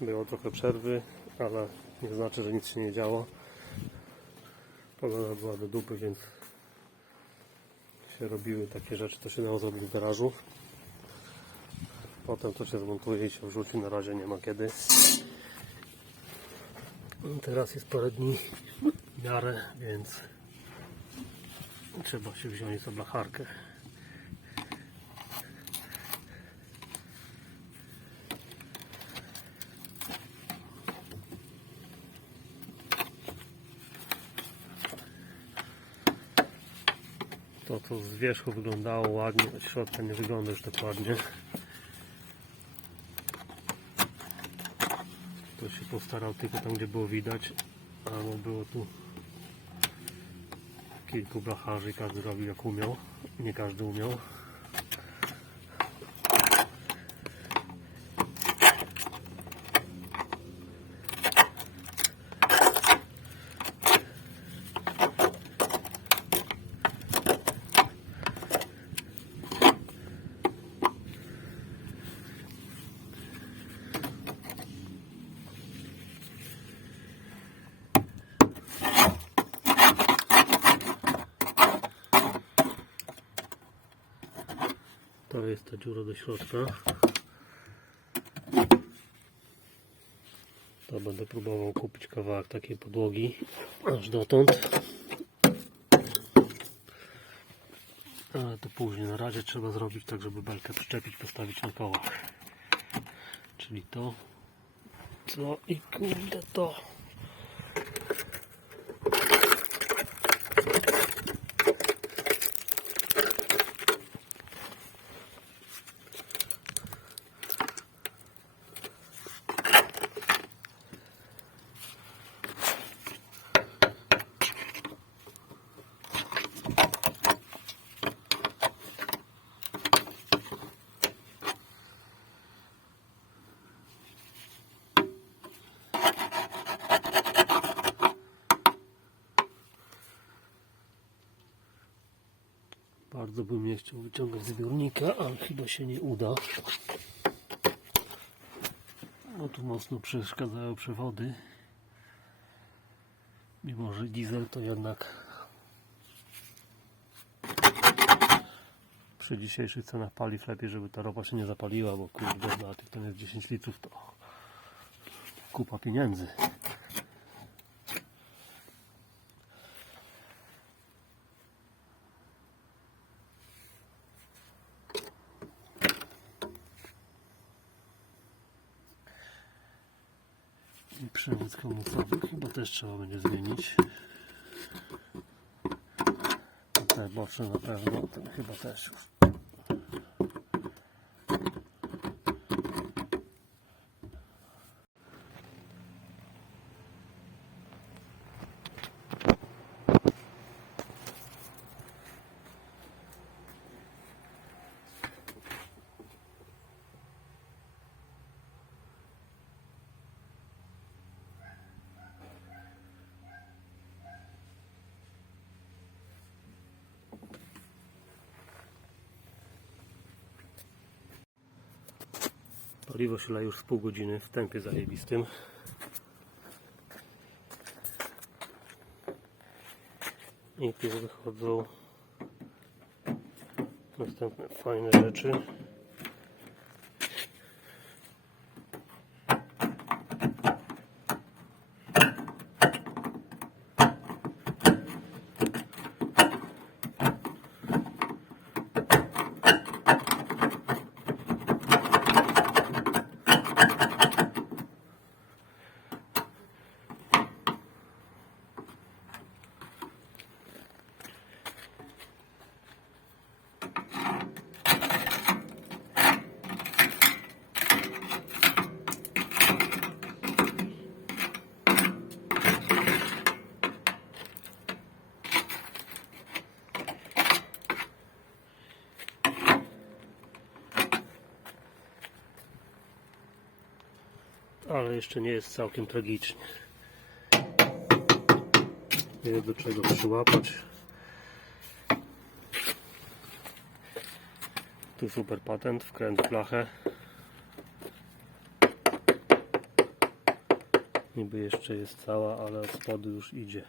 Było trochę przerwy, ale nie znaczy, że nic się nie działo. Pogoda była do dupy, więc się robiły takie rzeczy, to się dało zrobić w garażu. Potem to się zmontuje i się wrzuci, na razie nie ma kiedy. Teraz jest parę dni w miarę, więc trzeba się wziąć za blacharkę. To z wierzchu wyglądało ładnie, od środka nie wygląda już tak ładnie. To się postarał tylko tam gdzie było widać, albo było tu kilku blacharzy, każdy robił jak umiał, nie każdy umiał. To jest ta dziura do środka. To będę próbował kupić kawałek takiej podłogi aż dotąd. Ale to później. Na razie trzeba zrobić tak, żeby belkę przyczepić, postawić na kołach. Czyli to, to i kurde to. Bardzo bym nie chciał wyciągać zbiornika, ale chyba się nie uda. No tu mocno przeszkadzają przewody. Mimo, że diesel to jednak przy dzisiejszych cenach paliw lepiej, żeby ta ropa się nie zapaliła, bo kurde, na tych tam jest 10 litrów to kupa pieniędzy. I przewód hamulcowy chyba też trzeba będzie zmienić. Te boczne na pewno, ten chyba też już. Paliwo się leje już z pół godziny w tempie zajebistym. I tu wychodzą następne fajne rzeczy. Jeszcze nie jest całkiem tragicznie. Nie do czego przyłapać. Tu super patent, wkręt w blachę. Niby jeszcze jest cała, ale od spodu już idzie.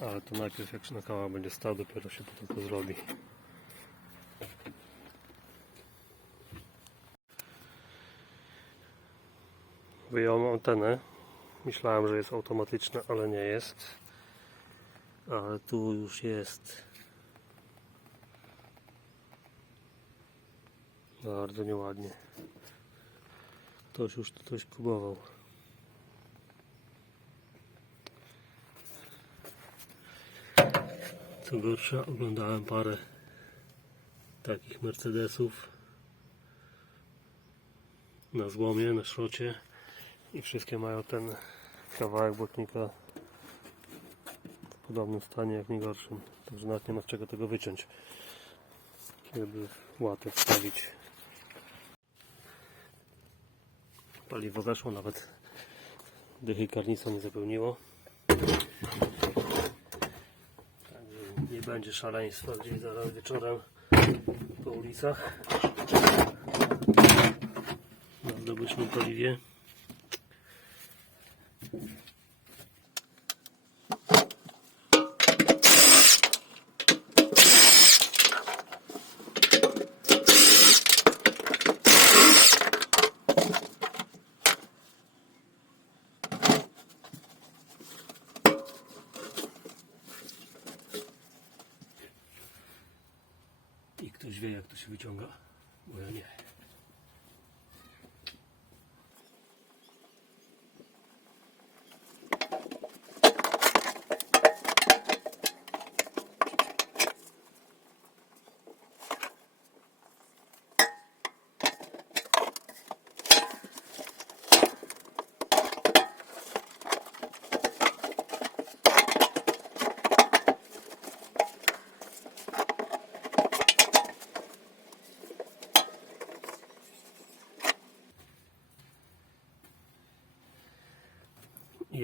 Ale to najpierw jak nakała będzie stał, dopiero się potem to zrobi. Wyjąłem antenę. Myślałem, że jest automatyczna, ale nie jest. Ale tu już jest. Bardzo nieładnie. Ktoś już tu coś próbował. Co gorsza, oglądałem parę takich Mercedesów na złomie, na szrocie i wszystkie mają ten kawałek błotnika w podobnym stanie jak nie gorszym. Także nawet nie ma z czego tego wyciąć. Żeby łatę wstawić. Paliwo zeszło, nawet dychy karnica nie zapełniło. Będzie szaleństwa gdzieś zaraz wieczorem po ulicach. Na zdobycznym paliwie. I ktoś wie jak to się wyciąga, bo ja nie.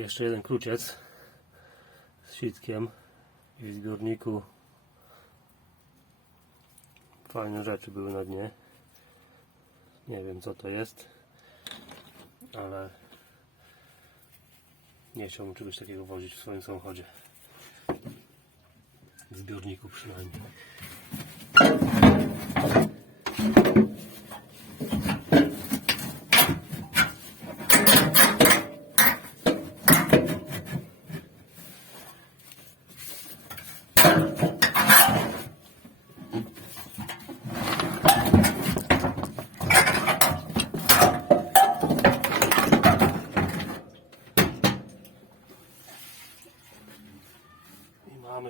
Jeszcze jeden kluciec z sitkiem i w zbiorniku fajne rzeczy były na dnie. Nie wiem co to jest, ale nie chciałbym czegoś takiego wozić w swoim samochodzie. W zbiorniku przynajmniej.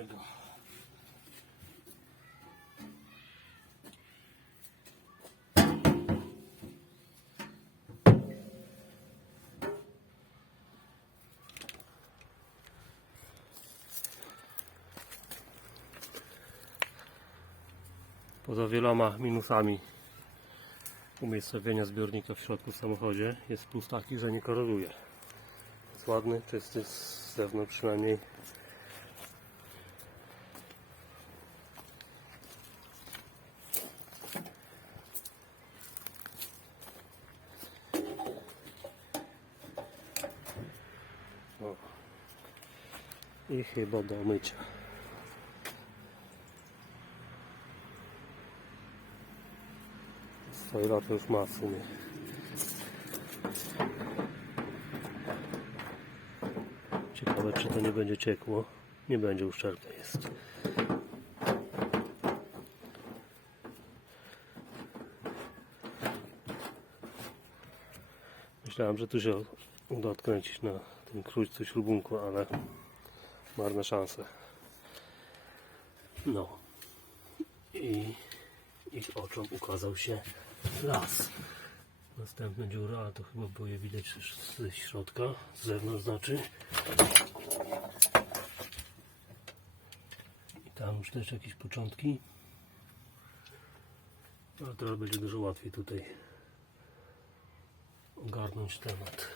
I mamy go. Poza wieloma minusami umiejscowienia zbiornika w środku w samochodzie jest plus taki, że nie korozuje. Jest ładny, czysty z zewnątrz przynajmniej. O. I chyba do mycia. Swoje lata już ma w sumie. Ciekawe czy to nie będzie ciekło. Nie będzie uszczelka jest. Myślałem, że tu się uda odkręcić na tym krótce śrubunku, ale marne szanse. No. I ich oczom ukazał się las. Następna dziura, ale to chyba było je widać ze środka, z zewnątrz znaczy. I tam już też jakieś początki. Ale teraz będzie dużo łatwiej tutaj ogarnąć temat.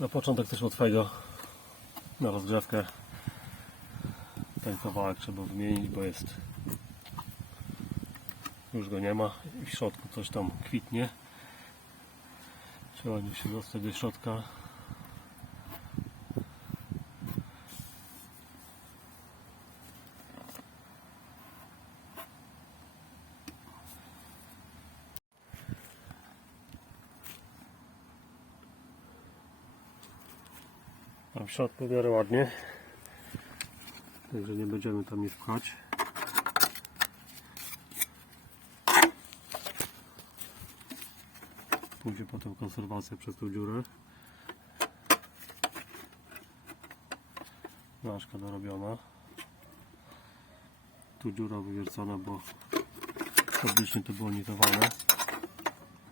Na początek też łatwego na rozgrzewkę. Ten kawałek trzeba wymienić, bo jest już go nie ma i w środku coś tam kwitnie. Trzeba się go z tego środka a w środku ładnie. Także nie będziemy tam nic pchać. Pójdzie potem konserwacja przez tą dziurę. Blaszka dorobiona. Tu dziura wywiercona, bo publicznie to było nitowane.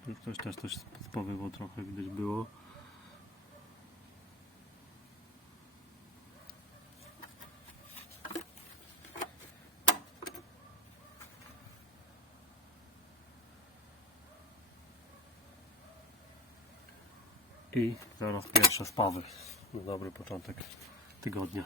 Tu ktoś też coś spowywał trochę widać było i zaraz pierwsze spawy na dobry początek tygodnia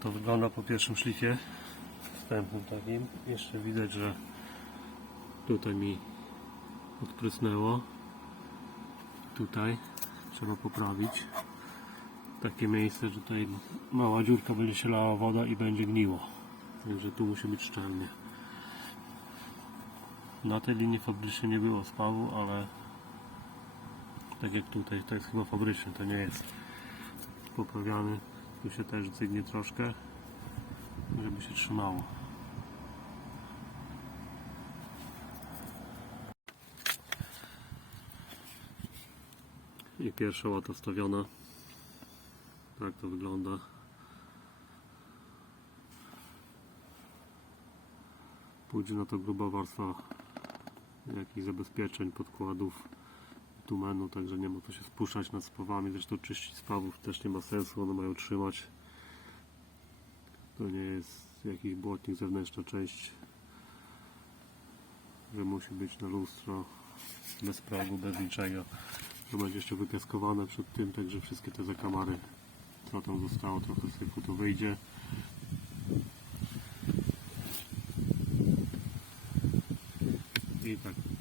to wygląda po pierwszym szlifie wstępnym takim. Jeszcze widać, że tutaj mi odprysnęło. Tutaj trzeba poprawić. Takie miejsce, że tutaj mała dziurka będzie się lała woda i będzie gniło. Także tu musi być szczelnie. Na tej linii fabrycznie nie było spawu, ale tak jak tutaj, to jest chyba fabryczny, to nie jest poprawiany. Tu się też cygnie troszkę, żeby się trzymało. I pierwsza łata wstawiona. Tak to wygląda. Pójdzie na to gruba warstwa jakichś zabezpieczeń, podkładów tumenu, także nie ma to się spuszczać nad spawami, zresztą czyścić spawów też nie ma sensu, one mają trzymać. To nie jest jakiś błotnik, zewnętrzna część, że musi być na lustro, bez progu, bez niczego. To będzie jeszcze wypiaskowane przed tym, także wszystkie te zakamary, co tam zostało, trochę syfu to wyjdzie. I tak.